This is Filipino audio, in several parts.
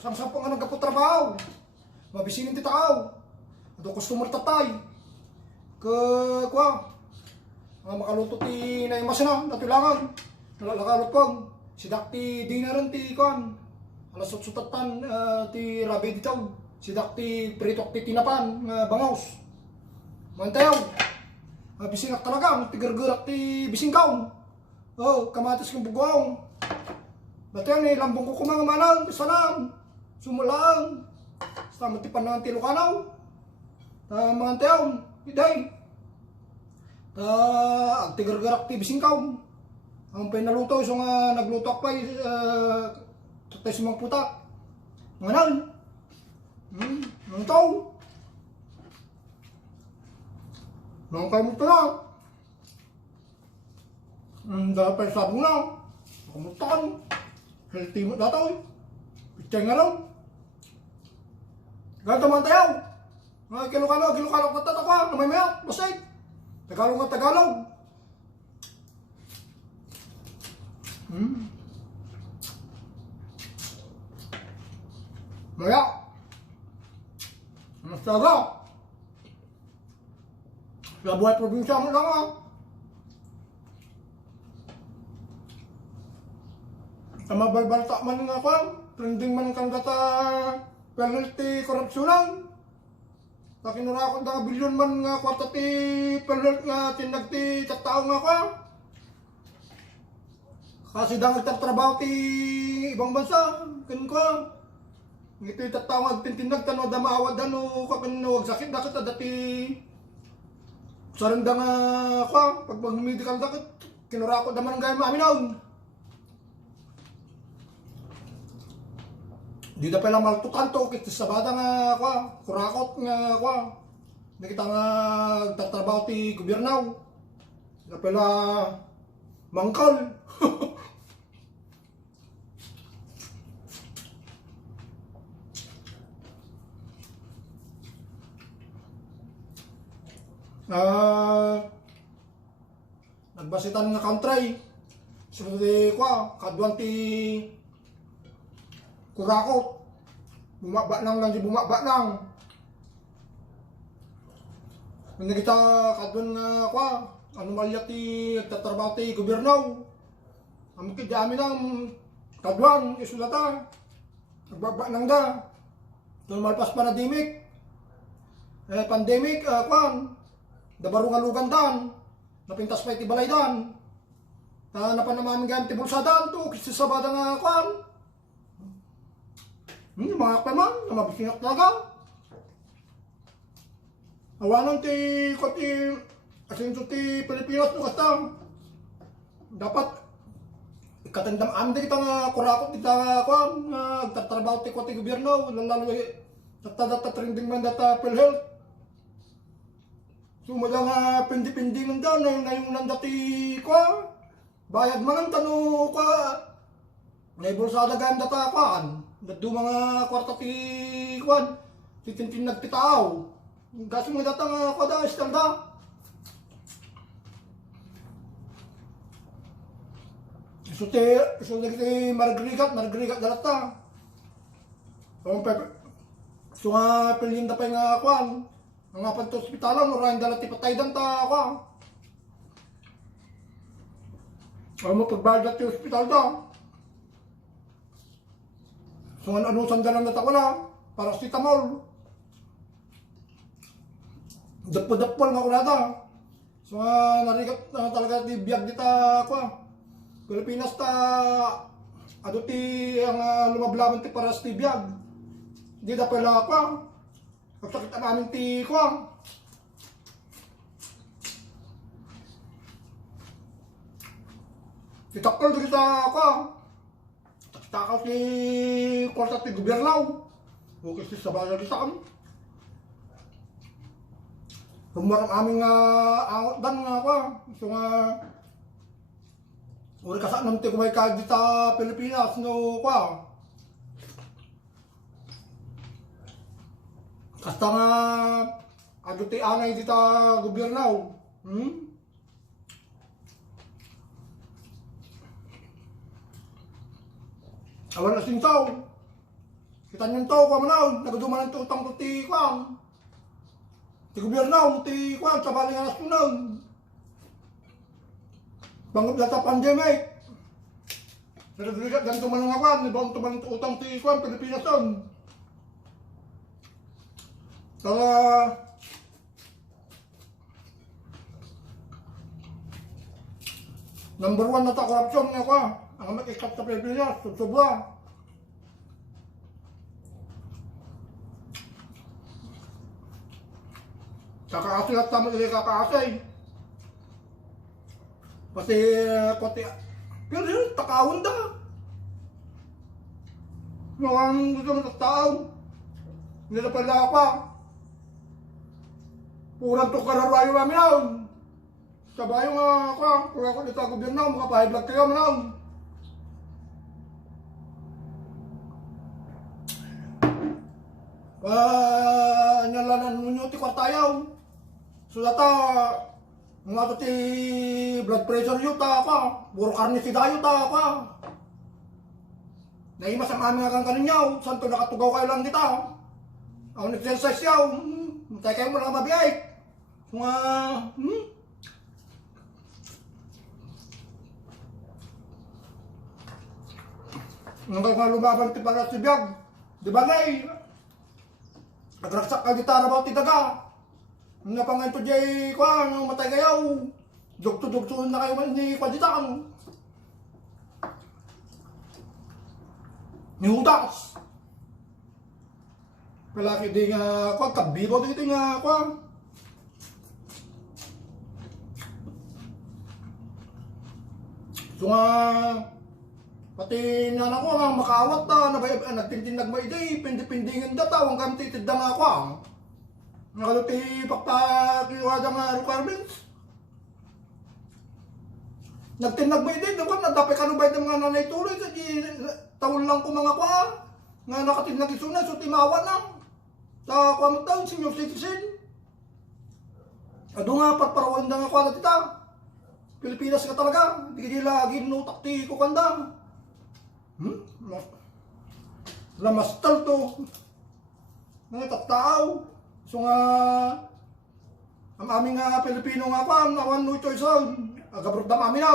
Sang nga nagkaputrabaho. Mabisinin ti tao. Ato customer tatay. Kwa. Nga makaluto ti naimas na. Natulangan. Nalakalot ko. Si Dakti dinaran ti kan. Alas sutatan ti rabi ditaw. Si Dakti pritok ti tinapan. Bangaws. Mantayaw. Bisinak talaga. Tigargarak ti bisingkaw. Oh, kamatis kong bugawang. Batayan eh, lambong ko kumangamanan. Salam. Sumulang. Sa matipan ng tilukanaw. Mga tayaw. Iday. Ang tigargarak ti bisingkaw. Ang pinaluto. So nga nagluto pa. Tatay sumang puta. Nganan. Nang tao. Nang kayo mo ito na. Dapat sabi mo na. Kamutan. Healthy mo dataw. Pichay nga lang. Ganito man tayo. Kilokano ka tatakwa. Namay maya. Basay. Tagalog nga Tagalog. Maya. Mas taga. Sa buhay probinsya mo lang ha. Sa mabalbalta man nga pa. Trending man kang data penalty korupsyonan. Sa kinurakot na bilyon man nga kwarta ti penalty nga tinag ti tattao nga ka. Kasi dang nagtatrabaho ti ibang bansa. Kan ka. Ito yung tattao nga tintinag tano da maawad ano kakinuwag sakit. Dakit na dati saranda nga ka. Pag mag-medical dakit kinurakot naman ang gaya maaminaw. Di na pala maltukanto, kiti sa bata nga kwa, kurakot nga kwa. Di kita nga tatrabaho ti gobyernaw. Di na pala mangkal. Nagbasitan nga country. So di kwa, kadwan ti kurakot. Bumaba lang di bumaba lang. Kung kita kadwan nga kwa, anomalya ti nagtatrabaho ti gobyernaw. Ang kidami lang kadwan, isulata. Nagbaba lang da. Tumalpas pandemic. Pandemic, kwan. Dabaro nga lugandan. Napintas pa iti balaydan. Napanamamin ganyan ti bulsadan to. Kasi sabada nga kwan. Mga kaman, na mabisingat talaga. Awanan ti asinso ti Pilipinas no kasta. Dapat ikatandam amde kita nga kurakot kita kwan. Nagtatrabaho ti kwati gobyerno. Lalo data trending man data PhilHealth. Sumada nga pindi-pindi man daw na yung nandati kwa. Bayad man ang tano kwa. Naibulsada gayam data kwan. Dado mga kwarta ti kwan. Titintin nagtitaaw. Gaso nga data nga kwa da, istalda. So ti maragrigat dalata. So nga pilinda pa nga kwan. Ang nga panto hospitalan, orahin dala ti patay dan ta kwa. Alam mo pagbayad dati hospital da. So nga ano sandalan na tako na, paracetamol. Dapol nga ko nata. So nga narigat na talaga ti biyag dita kwa. Pilipinas ta, ado ti ang lumablaman ti paras ti biyag. Di da pala kwa. Pagkakita namin ti kwa. Titakal dito kwa. Takal ti kwarta ti gobyernaw. Okay si sa bayan dito kami. Kumarang aming angot dan nga kwa. So nga uri kasak naman ti kumay kag dito Pilipinas no kwa. Kasta nga ado ti anay dito gobyernaw. Awan na sintaw. Kita nyo to, kwa manaw, nagaduman ng utang to ti kwang. Ti gobyerno, ti kwang, sa baling alas kunan. Bangod data pandemic. Nagduligat, ganito man ang akwan, ibang tuman utang ti kwang, Pilipinas ton. Kaya, number 1 na ta korupsyon nga kwa. Ang mag-ikat sa Pilipinas, subsobra. Kakaasay at tama ili kakaasay. Pati, pero yun, takawin da. Ngayon gusto mo sa tao. Hindi na pala pa. Purang to kararayo namin naon. Sabayo nga ako, kung ako dito ang gobyerno, makapahiblog kayo naon. Nyalanan mo ti kwartayaw. Sulata, mga to ti blood pressure yun ta pa. Puro karne si dayo ta pa. Naimas ang aming agang kaninyaw. Saan to nakatugaw kayo lang dita. Ako nag-exercise yaw. Matay kayo mo lang mabiyay. Mga, Nanggal nga lumaban ti para si Biyag. Di ba ngay? Nagraksak ka gitara ba ti daga? Nga pa nga ito jay kwa, nang matay kayaw. Dugto-dugto na kayo ni Kwaditan. Ni Hudas. Palaki di nga kwa, kabibo di nga kwa. So nga, pati nana ko nga makawat ta, nagtintinag maiday, pindi-pindingin data, ang gamtitid na nga kwa. Nakaluti pakpakiwada nga requirements. Nagtinag maiday, naman, nadapi ka nubay ng mga nanay tuloy, kasi taon lang ko mga kwa, nga nakatinag isunan, so timawa na. Sa kwa mo taon, senior citizen. Ado nga, parparawan na nga kwa na tita. Pilipinas ka talaga, hindi ka lagi nutakti ko kanda. Lamastal to. Nangitataaw. So nga, ang aming Pilipino nga pa, nawan no choice on. Agabrudam amin na.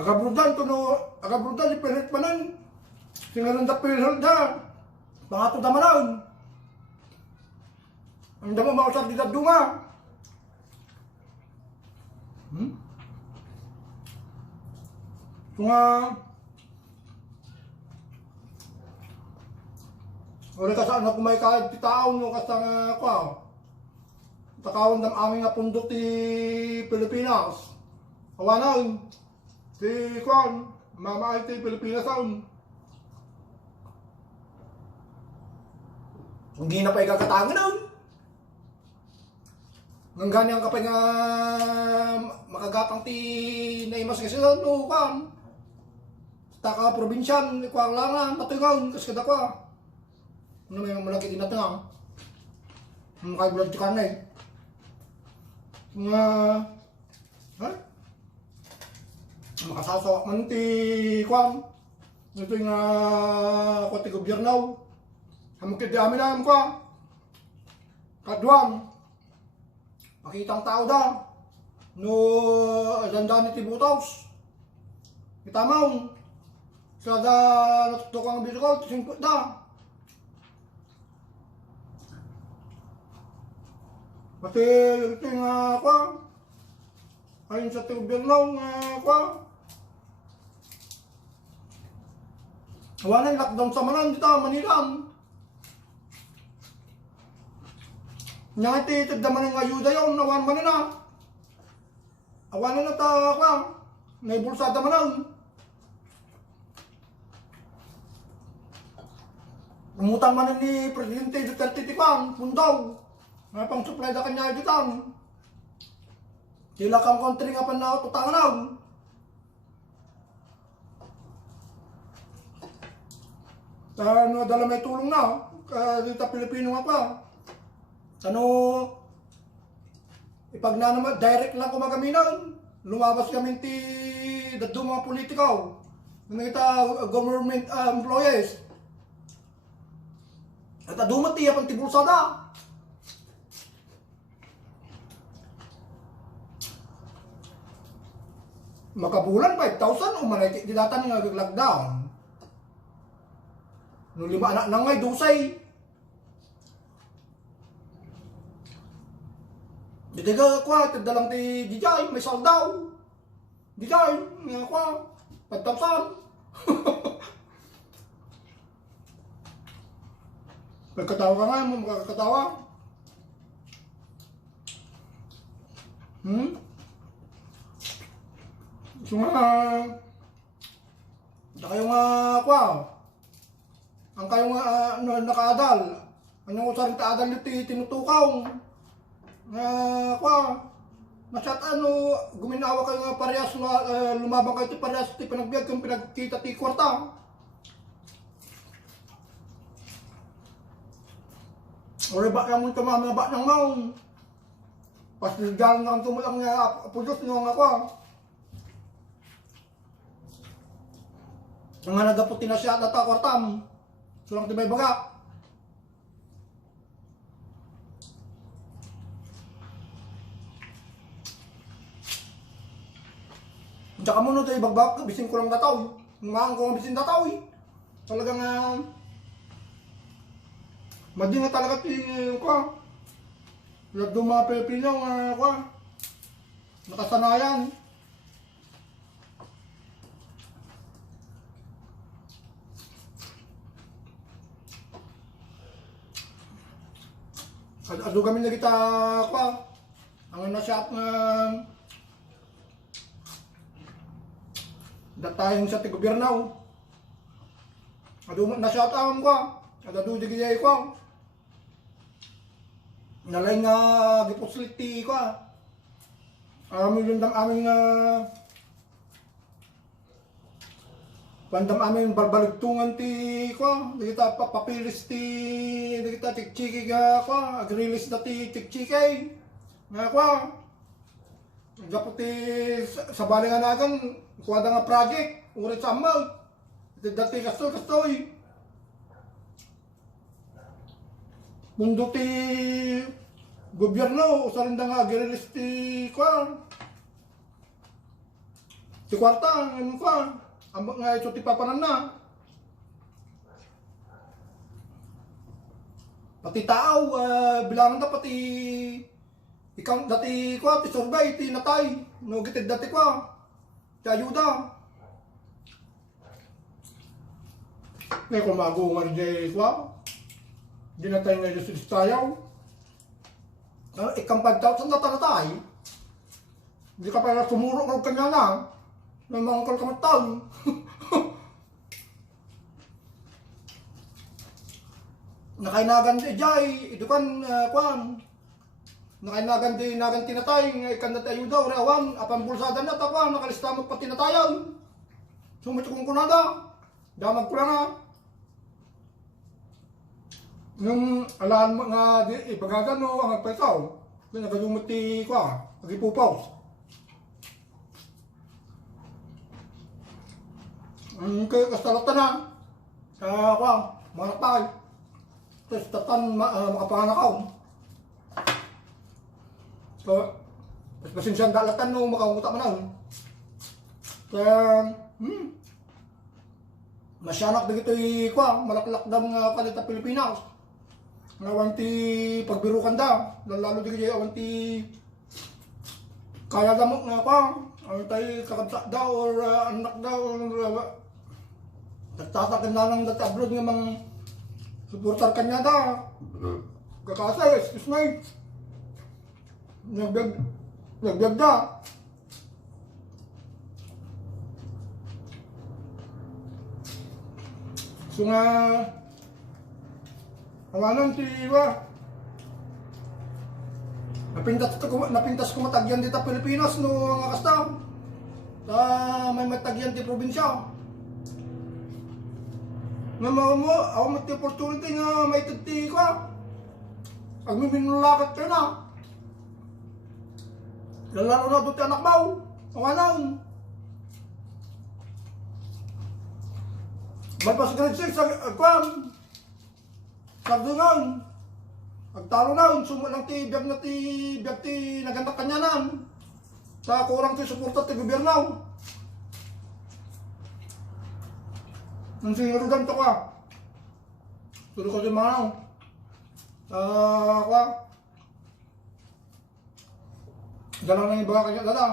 Agabrudan to no, agabrudan ipilit manan. Singalan da pilit da. Pangato da manan. Ang damo mausap di dadunga. So nga, wala ka saan ako may kahit ti taon no kasi nga kwa. Takawan ng aming nga pundok ti Pilipinas. Awanan, ti kwan, mama ay ti Pilipinas taon. Kung di na pa ikakatangan naon. Nang ganyan ka pa nga makagapang ti naimas kasi no kwan. Taka probinsyan, kuwang langan, natungaw, kasi kada kwa. Ano may malaki din natungaw. Makaiblad ti kanay. Nga, ha? Makasasawa man ti kwan. Ito yung kwa ti gobyernaw. Hamukid di amin namin kwa. Kadwang. Makitang tao da. No, alandan ni ti Butaws. Itamaw. Sada natutok ang bisikol, singkot da. Pati ito yung kwa. Ayun sa gobyerno kwa. Wala lockdown sa Manan dito, Manila. Nga iti tagdaman ng ayuda yun, nawan manina. Awanan na ta kwa. Naibulsada Manan. Umutang man ni Presidente Duterte Tipang, pundaw. Nga pang supply da kanya ditang. Sila kang country nga pa na tutangan. Ano, dala may tulong na. Dito Pilipino nga pa. Ano, ipag na naman, direct lang kumagaminan. Lumabas kami ti daddo mga politikaw. kita government employees. At adumat iya pang tibulsada. Makabulan 5,000 o manay di datan nga lockdown. No 5 anak na ngay dusay. Di ka kwa dalang ti dijay may saldaw. Dijay nga kwa 5,000. Magkatawa ka nga mo, makakatawa. So nga, na kayo nga, kwa, ang kayo nga nakaadal, ano ko sa rin taadal yung tinutukaw, nga, kwa, masyat ano, guminawa kayo nga parehas, lumabang kayo ti parehas, ti pinagbiag kung pinagkita ti kwarta. Ore ba kaya mo ito mga ba ng maong, pasiligalan na kang tumulang nga apudot nyo nga kwa. Ang nga nagaputi na siya at kwartam. Sulang tibay baga. Tsaka mo no tayo bagbak, bising ko lang dataw. Maang ko nga bising dataw eh. Talagang madi nga talaga ti ko. Lagdo mga Pilipino nga ko. Nakasanayan. Ado kami na kita ko. Ang nasyat nga datayin sa ti-gobyerno. Ado nasyat ang ko. Ado di giyay ko. Nalay nga gipuslit ti ko. Amin yung aming pandam amin barbaligtungan ti ko. Di kita papilis ti di kita tikchiki ga ko. Agrilis na ti tikchiki. Nga ko. Gapot ti sa bali nga nagang kuha nga project. Urit sa amal. Dati kastoy. Mundo ti gobyerno usarin da nga agrilis ti kwa. Ti kwarta ng kwa. Ambak nga ito ti papanan na. Pati tao, bilangan da pati ikaw dati kwa, ti survey, ti natay. No gitid dati kwa. Ti ayuda. Ngayon kung magungar di kwa. Di na tayo ngayon sa tayaw. Ikang 5,000 na talatay. Di ka pala sumurok ng kanya na. May mga kalkamataw. Nakainagan di jay. Ito kan, kwan. Nakainagan di nagan tinatay. Ikan na tayo daw. Reawan. Apang bulsada na takwa. Nakalista mo pa tinatayaw. Sumitukong ko na da. Damag ko na. Nung alaan mo nga ibagagan no ang agpaitaw, nagadumot ti kwa, agipupaw. Kaya kastalatan na, kwa, mga nakpakay. Tapos tatan makapanganakaw. So, pasensyan dalatan no makaunguta man ako. Kaya, masyanak na ito kwa, malaklak na mga kalita Pilipinas. Awan ti pagbirukan da, lalo di kaya awan ti kaya damok nga pa, awan tayo kakabsak da or anak da or nagtatakin na lang dati abroad nga mga supportar kanya da. Kakasa, excuse me. Nagbiag da. So nga awanan ti iba. Napintas ko matagyan dito Pilipinas no mga kastaw. May matagyan ti probinsya. Nga mo, ako mati opportunity nga may tagti ko. Agmiminulakat ka na. Lalaro na doon ti anak mo. Awanan. Malpas grade 6, agkwan. Sardungan. Agtalo na, sumo lang ti biyag ti nagandak kanyanan. Sa kurang ti suporta ti gobyerno. Nang sinirugan to ka. Turo ko si Manaw. Kwa. Galang na yung baga kanya dada.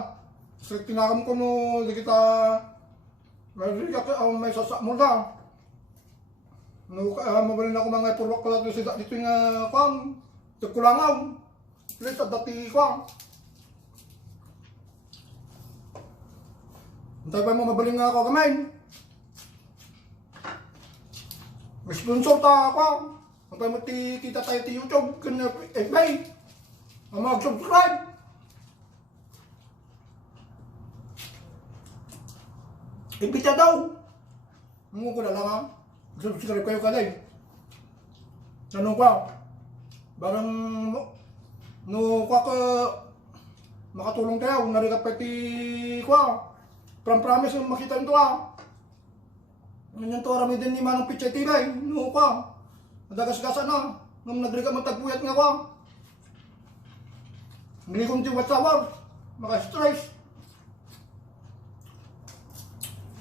Sa tinakam ko no, di kita may sasak mo da. No, mabalin ako mga purwak ko dito yung kwang. Tikulangaw. Please, at dati kwang. Antay pa mo mabaling nga ako kamay. May sponsor ta ako. Antay mo kita tayo ti YouTube. Kanya FB. Mag-subscribe. Ibita daw. Mungo ko na lang ha. Subscribe kayo kalay. Tanong ko. Barang no kwa ka makatulong tayo. Narikat pati kwa. Promise yung makita nito ha. Ganyan to arami din ni Manong Pichay Tibay. No kwa. Nadagas-gasan na. Nung nagrikat matagpuyat nga kwa. Hindi kong tiwat sawar. Maka-stress.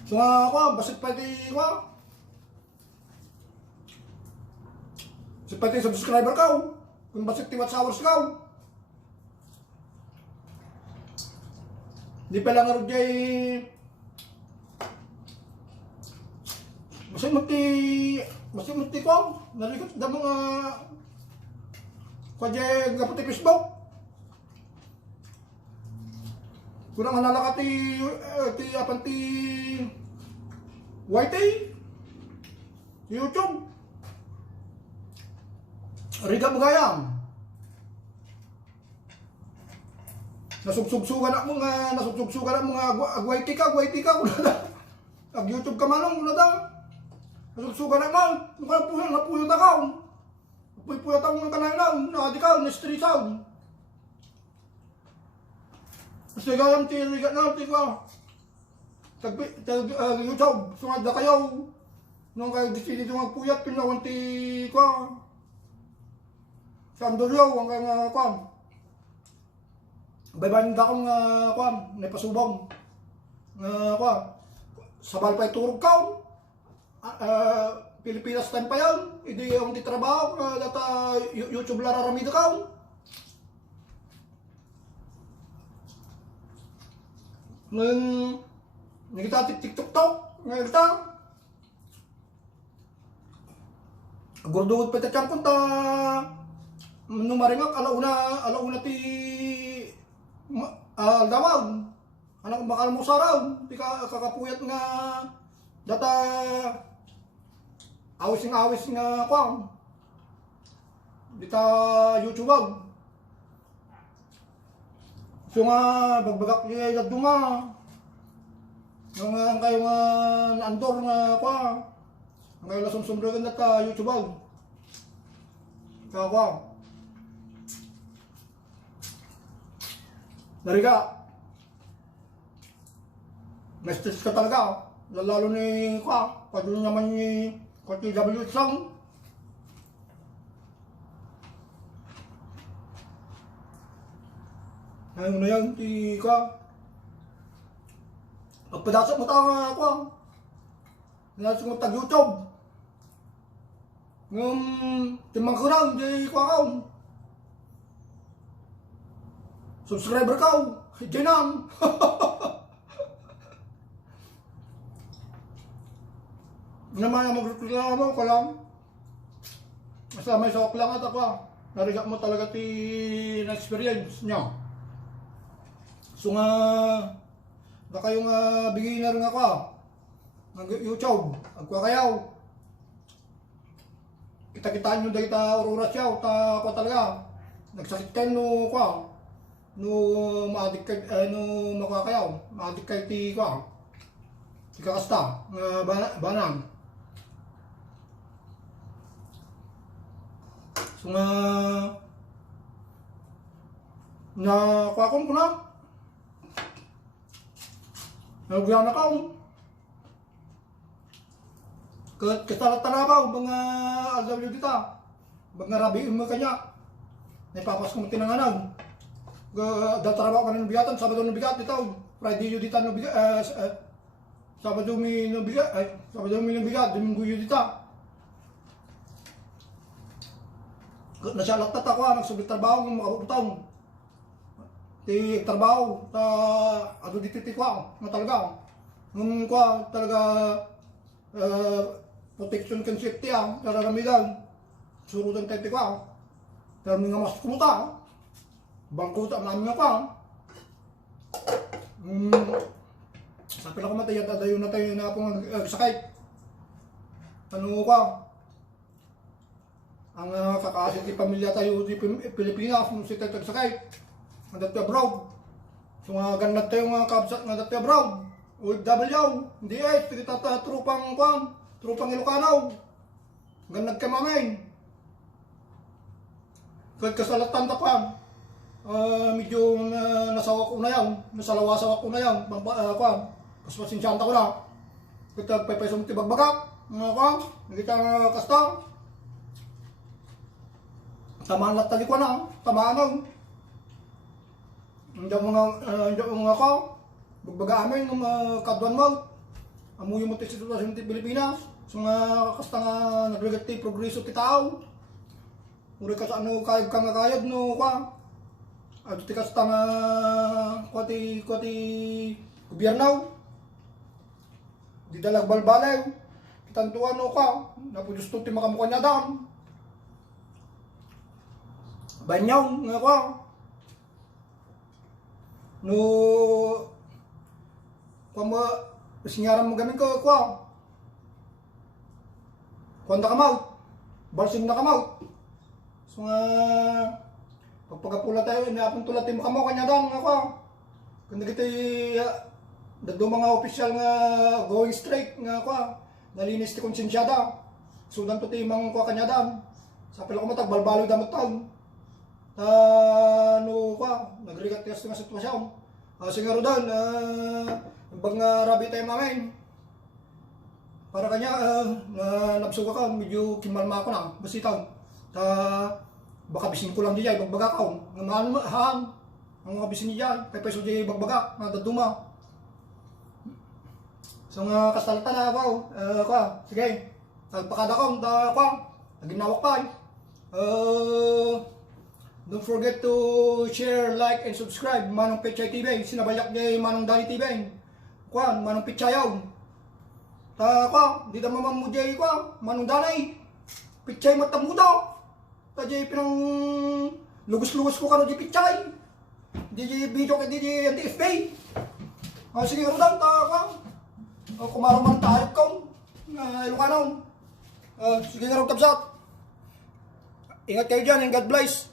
So nga kwa. Basit pa di kwa. Seperti subscriber kau, kung basit tiwat sa hours kau. Di pa lang nga jay Masih mati ko, nalikot da mga kaya nga pati Facebook. Kurang analaka ti apan ti YT YouTube. Riga mo gayam. Nasugsugsugan na mga agwayti ka ag YouTube ka manong muna daw. Nasugsuggan na man. Napuyo na ka. Puyo ta mga kanay na. Nakadi ka, na-street sound. Kasi gayam ti riga na, ti ka. YouTube, sungad na kayo. Nung kayo dito magpuyat, pinawan ti ka. Sandolyo, ang kaya kwan. Baybayin ka kong kwan, napasubong. Kwan, sabal pa'y turog ka. Pilipinas time pa yan. Hindi yung titrabaho, data YouTube lararamida ka. Ngayon, nakita TikTok, ngayon kita. Gordugod pa ita tiyang kunta. Nung maringak, alauna ti dawag. Anak bakal mo saraw. Di ka kakapuyat nga data awis nga kwang. Di ta YouTube. So nga, bagbagak niya ilagdo nga. Ang kayo nga naandor nga kwang. Ang kayo lasumsumbragan na ta YouTube. Kwang. Nariga, na-stress ka talaga, lalo ni kwa, pwede naman ni W song. Ngayon na yan, ti kwa. Pagpadasok mo tayo kwa, nalasok mo tag-YouTube. Ngayon, timang kurang, di kwa ka. Subscriber ka, Jenam. Naman ang magreklamo ko lang. Basta may sawak lang at ako. Narigat mo talaga na-experience nyo. So nga, baka yung beginner nga ka. Ng YouTube, agwa kayaw. Kita-kitaan nyo dahil ta oras yaw, ta ko talaga. Nagsakit kayo no ka. No maadik kay no makakayaw, maadik kay ti ko. Ti kakasta nga banang. So nga na kwakon ko na. Nagyan na ka. Katalat tanabaw, mga aldaw dita. Mga rabi mo kanya. Naipapas ko mo tinanganan. Datarabaw ka ng bigatan, Sabado ng bigat dito. Friday yun dita ng bigat. Sabado may ng bigat. Sabado may ng bigat, Domingo yun dita. Nasyalat na ako, nagsubit trabaho ng makapuputaw. Ti trabaho, ado dito ko, nga talaga. Nung ko talaga, protection can safety nararamidan. Surutan tayo ko. Pero mga mas kumuta, bangkuta namin nga pa. Sa pila ko matay, tadayo na tayo na akong sakay. Ano ko? Ang kakasit ni pamilya tayo di Pilipinas, nung si tayo tagsakay. Ang dati abroad. So nga ganat tayo nga kabsat nga dati abroad. OFW, DS, pinitata trupang kwan, trupang Ilocano. Ganat ka mamay. Kahit kasalatan ta kwan, medyo nasawa ko na yan, nasalawasawa ko na yan, kwan, paspasinsyanta ko na. Kita pepesong tibagbagak, mga kwan, hindi ka kasta. Tamaan lang tali ko na, tamaan lang. Hindi mga ko, bagbaga amin ng kadwan mo. Amuyo mo tayo sa sitwasyon ng Pilipinas. So nga kasta nga naglagati progreso kitao. Uri ka sa ano kayag ka nga kayag no kwa. Ado ti kasta nga kwati gobyernaw. Di dalag balbalaw. Kitantuan no kwa. Napujusto ti makamukha niya dam. Banyaw nga kwa. No kwa mo sinyaran mo gamin ko kwa. Kwanda ka mau. Balsing na ka mau. So nga, pagpagapula tayo, inaapong tulat yung makamaw kanya dam nga ko. Kanda kita daddo mga opisyal nga going straight nga ko. Nalinis ti konsensyada. Sudan to ti mang ko kanya dam. Sa pila ko matag, balbalo damot taon. No ko, nagrigat tiyas nga sitwasyon. Singaro doon, bang rabi tayo mamin. Para kanya, nabsuka ka, medyo kimalma ko na, basitaw. Baka bisin ko lang di jay bagbaga ka ng mga hang ang mga bisin niya pepeso di bagbaga nga daduma. So nga kasalta na ako sige pagpakada ko da ko naginawak pa don't forget to share, like and subscribe Manong Pechay TV sinabayak ni Manong Dani TV Manong Pechayaw di da mamam mo jay Manong Dani Pechay matamuda Tadi pinang lugus-lugus ko kano di pichay. Di video ka di FB. Sige ka lang ta ka. Kumaruman tayo ko. Ilocano. Sige nga rin kabsat. Ingat kayo dyan and God bless.